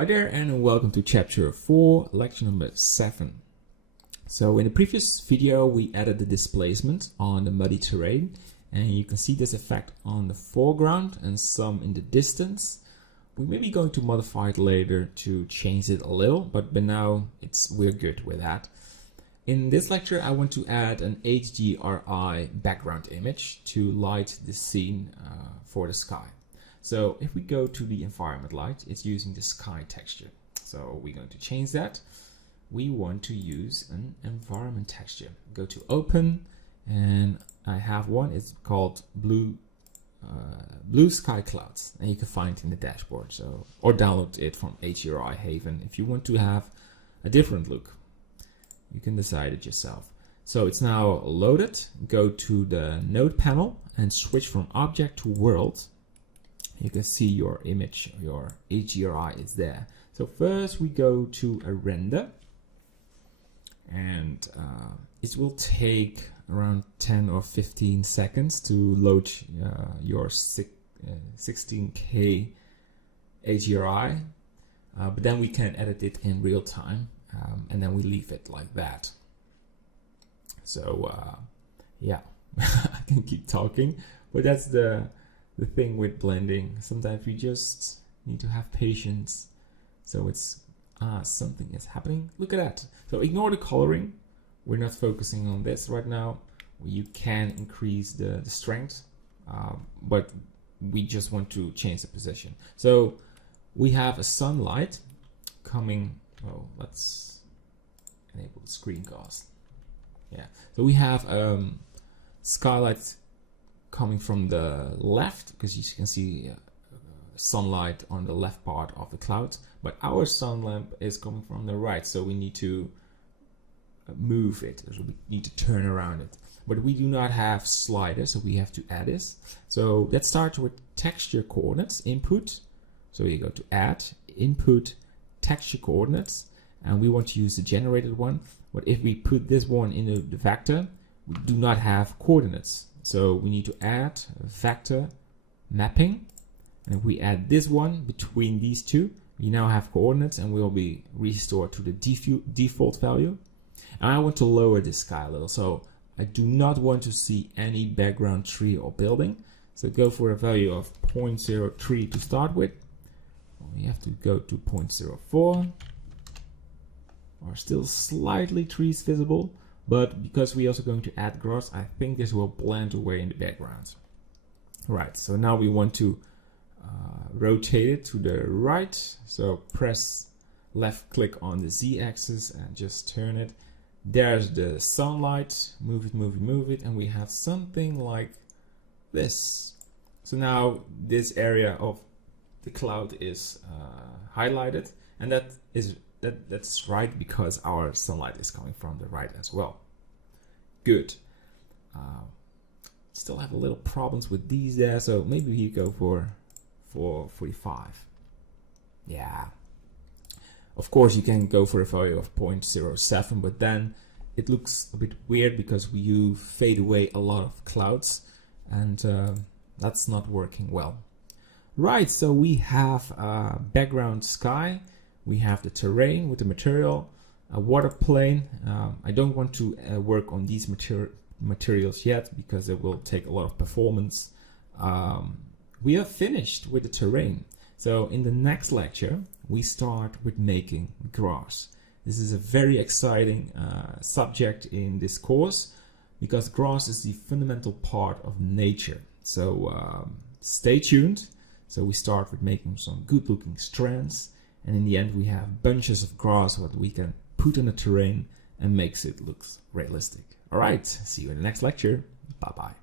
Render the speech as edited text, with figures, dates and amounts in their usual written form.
Hi there and welcome to chapter 4, lecture number 7. So in the previous video we added the displacement on the muddy terrain, and you can see this effect on the foreground and some in the distance. We may be going to modify it later to change it a little, but now we're good with that. In this lecture I want to add an HDRI background image to light the scene for the sky. So if we go to the environment light, it's using the sky texture. So we're going to change that. We want to use an environment texture. Go to open, and I have one. It's called blue sky clouds, and you can find it in the dashboard. So or download it from HDRI Haven if you want to have a different look. You can decide it yourself. So it's now loaded. Go to the node panel and switch from object to world. You can see your image, your HDRI is there. So first we go to a render, and it will take around 10 or 15 seconds to load your 16K HDRI, but then we can edit it in real time, and then we leave it like that. So yeah, I can keep talking, but that's the thing with blending. Sometimes we just need to have patience. So it's something is happening. Look at that. So ignore the coloring. We're not focusing on this right now. You can increase the strength, but we just want to change the position. So we have a sunlight coming. Oh, let's enable the screencast. Yeah. So we have skylight coming from the left, because you can see sunlight on the left part of the cloud, but our sun lamp is coming from the right, so we need to move it, so we need to turn around it. But we do not have sliders, so we have to add this. So let's start with texture coordinates, input. So you go to add, input, texture coordinates, and we want to use the generated one. But if we put this one into the vector, we do not have coordinates. So we need to add vector mapping, and if we add this one between these two, we now have coordinates and will be restored to the default value. And I want to lower this sky a little, so I do not want to see any background tree or building. So go for a value of 0.03 to start with. We have to go to 0.04. Are still slightly trees visible, but because we're also going to add grass, I think this will blend away in the background. Right, so now we want to rotate it to the right. So press left click on the Z-axis and just turn it. There's the sunlight, move it, move it, move it, and we have something like this. So now this area of the cloud is highlighted, and that's right because our sunlight is coming from the right as well. Good. Still have a little problems with these there, so maybe we go for 45. Yeah. Of course you can go for a value of 0.07, but then it looks a bit weird because you fade away a lot of clouds, and that's not working well. Right, so we have background sky. We have the terrain with the material, a water plane. I don't want to work on these materials yet because it will take a lot of performance. We are finished with the terrain. So in the next lecture, we start with making grass. This is a very exciting subject in this course because grass is the fundamental part of nature. So stay tuned. So we start with making some good looking strands. And in the end, we have bunches of grass what we can put on the terrain and makes it look realistic. All right, see you in the next lecture. Bye-bye.